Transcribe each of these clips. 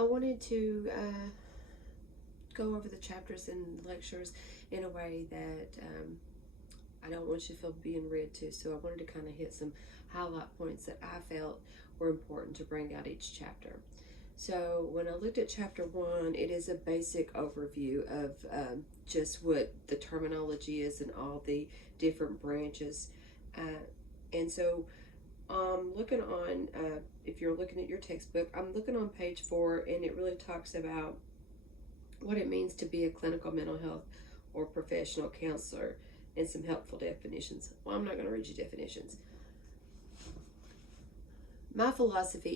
I wanted to go over the chapters and lectures in a way that I don't want you to feel being read to. So I wanted to kind of hit some highlight points that I felt were important to bring out each chapter. So when I looked at chapter 1, it is a basic overview of just what the terminology is and all the different branches. And so looking on, if you're looking at your textbook, I'm looking on page 4, and it really talks about what it means to be a clinical mental health or professional counselor and some helpful definitions. Well, I'm not going to read you definitions. My philosophy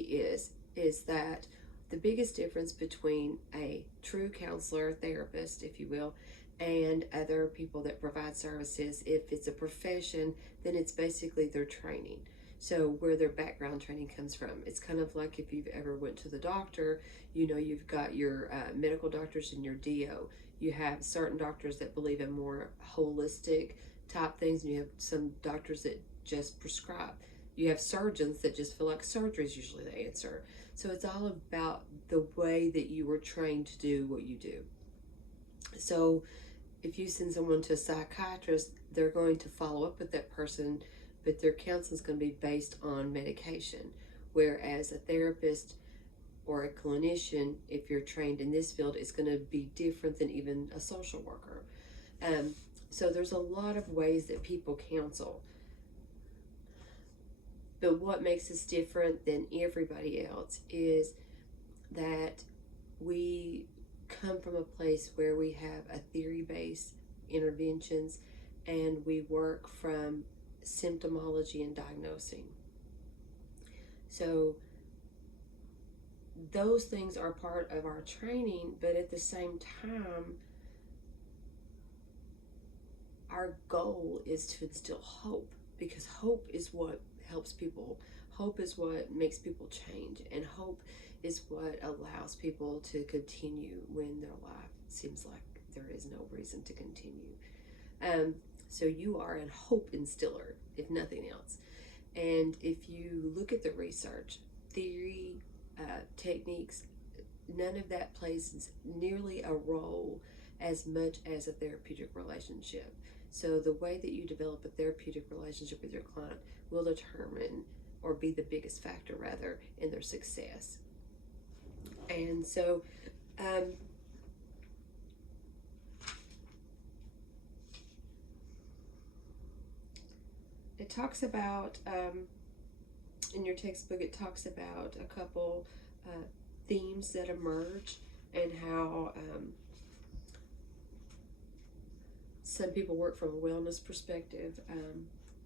is that the biggest difference between a true counselor, therapist, if you will, and other people that provide services, if it's a profession, then it's basically their training. So where their background training comes from. It's kind of like if you've ever went to the doctor, you know, you've got your medical doctors and your DO. You have certain doctors that believe in more holistic type things, and you have some doctors that just prescribe. You have surgeons that just feel like surgery is usually the answer. So it's all about the way that you were trained to do what you do. So if you send someone to a psychiatrist, they're going to follow up with that person, but their counseling is going to be based on medication. Whereas a therapist or a clinician, if you're trained in this field, is going to be different than even a social worker. So there's a lot of ways that people counsel. But what makes us different than everybody else is that we come from a place where we have a theory-based interventions, and we work from symptomology and diagnosing. So those things are part of our training, but at the same time, our goal is to instill hope, because hope is what helps people. Hope is what makes people change, and hope is what allows people to continue when their life seems like there is no reason to continue. So you are a hope instiller, if nothing else. And if you look at the research, theory, techniques, none of that plays nearly a role as much as a therapeutic relationship. So the way that you develop a therapeutic relationship with your client will determine, or be the biggest factor rather, in their success. And so it talks about, in your textbook, it talks about a couple themes that emerge, and how some people work from a wellness perspective.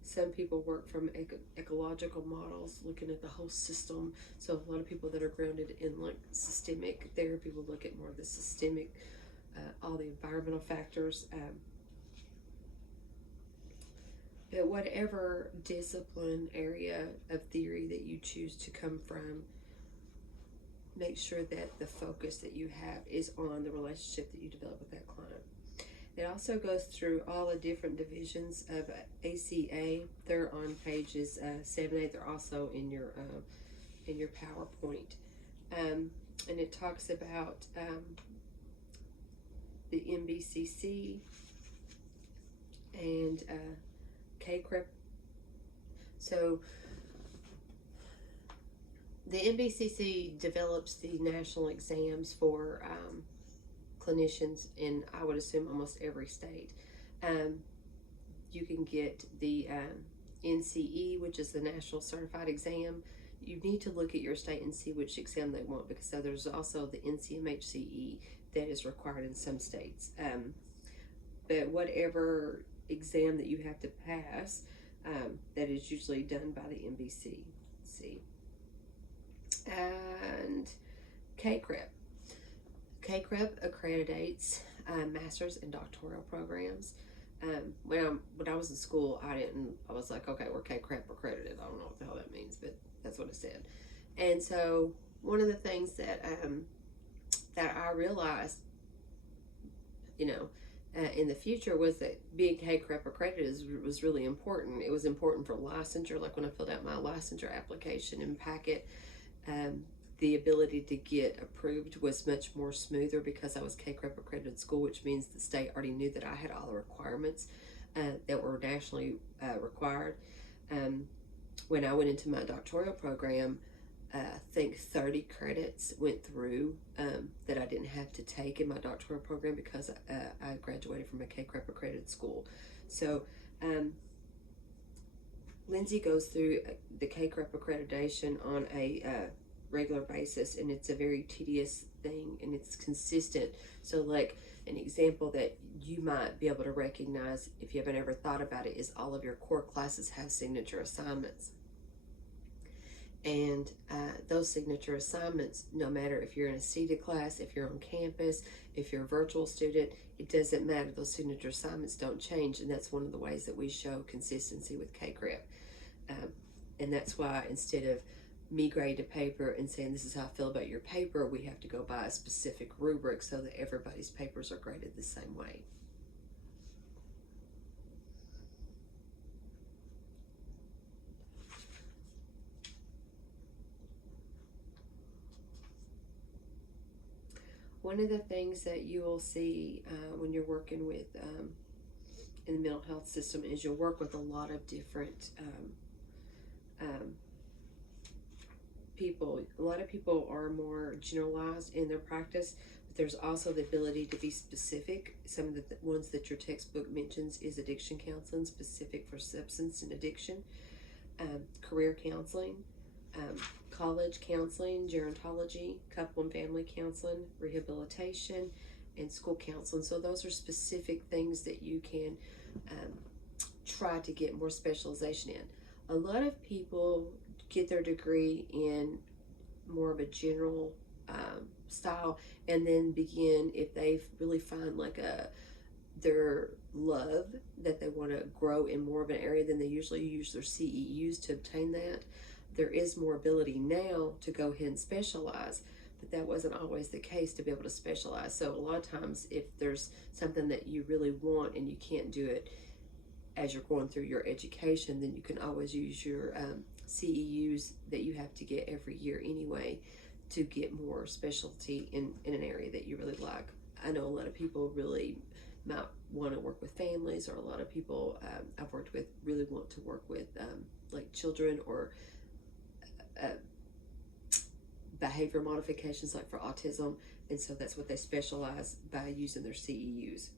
Some people work from ecological models, looking at the whole system. So a lot of people that are grounded in like systemic therapy will look at more of the systemic, all the environmental factors. But whatever discipline area of theory that you choose to come from, make sure that the focus that you have is on the relationship that you develop with that client. It also goes through all the different divisions of ACA. They're on pages 7 and 8. They're also in your PowerPoint. And it talks about the NBCC and CACREP. So the NBCC develops the national exams for clinicians in, I would assume, almost every state. You can get the NCE, which is the National Certified Exam. You need to look at your state and see which exam they want, because so there's also the NCMHCE that is required in some states. But whatever exam that you have to pass, that is usually done by the NBCC. And CACREP. CACREP accreditates master's and doctoral programs. When I was in school, I was like, okay, we're CACREP accredited. I don't know what the hell that means, but that's what it said. And so one of the things that I realized, in the future, was that being CACREP accredited was really important. It was important for licensure. Like when I filled out my licensure application and packet, the ability to get approved was much more smoother because I was CACREP accredited school, which means the state already knew that I had all the requirements that were nationally required. When I went into my doctoral program, I think 30 credits went through that I didn't have to take in my doctoral program because I graduated from a CACREP accredited school. So Lindsay goes through the CACREP accreditation on a regular basis, and it's a very tedious thing, and it's consistent. So like an example that you might be able to recognize if you haven't ever thought about it is all of your core classes have signature assignments. And those signature assignments, no matter if you're in a seated class, if you're on campus, if you're a virtual student, it doesn't matter. Those signature assignments don't change, and that's one of the ways that we show consistency with CACREP. And that's why instead of me grading a paper and saying this is how I feel about your paper, we have to go by a specific rubric so that everybody's papers are graded the same way. One of the things that you will see when you're working with in the mental health system is you'll work with a lot of different people. A lot of people are more generalized in their practice, but there's also the ability to be specific. Some of the ones that your textbook mentions is addiction counseling, specific for substance and addiction, career counseling, college counseling, gerontology, couple and family counseling, rehabilitation, and school counseling. So those are specific things that you can try to get more specialization in. A lot of people get their degree in more of a general style, and then begin, if they really find like their love that they want to grow in more of an area, then they usually use their CEUs to obtain that. There is more ability now to go ahead and specialize, but that wasn't always the case to be able to specialize. So a lot of times if there's something that you really want and you can't do it as you're going through your education, then you can always use your CEUs that you have to get every year anyway to get more specialty in an area that you really like. I know a lot of people really might want to work with families, or a lot of people I've worked with really want to work with like children, or behavior modifications like for autism, and so that's what they specialize by using their CEUs.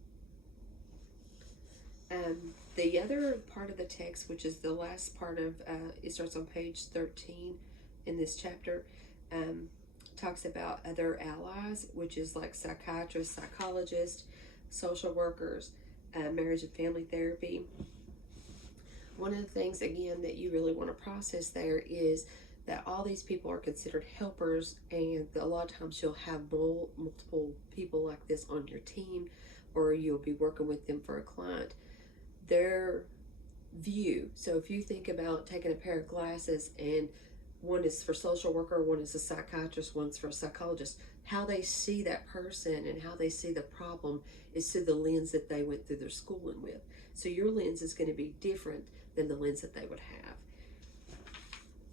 The other part of the text, which is the last part of, it starts on page 13 in this chapter, talks about other allies, which is like psychiatrists, psychologists, social workers, marriage and family therapy. One of the things, again, that you really want to process there is that all these people are considered helpers, and a lot of times you'll have multiple people like this on your team, or you'll be working with them for a client. Their view, so if you think about taking a pair of glasses, and one is for social worker, one is a psychiatrist, one's for a psychologist, how they see that person and how they see the problem is through the lens that they went through their schooling with. So your lens is going to be different than the lens that they would have.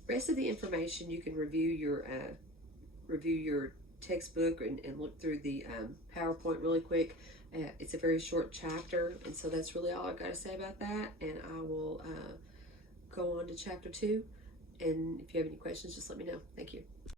Rest of the information you can review your textbook and look through the PowerPoint really quick. It's a very short chapter, and so that's really all I've got to say about that, and I will go on to chapter 2, and if you have any questions, just let me know. Thank you.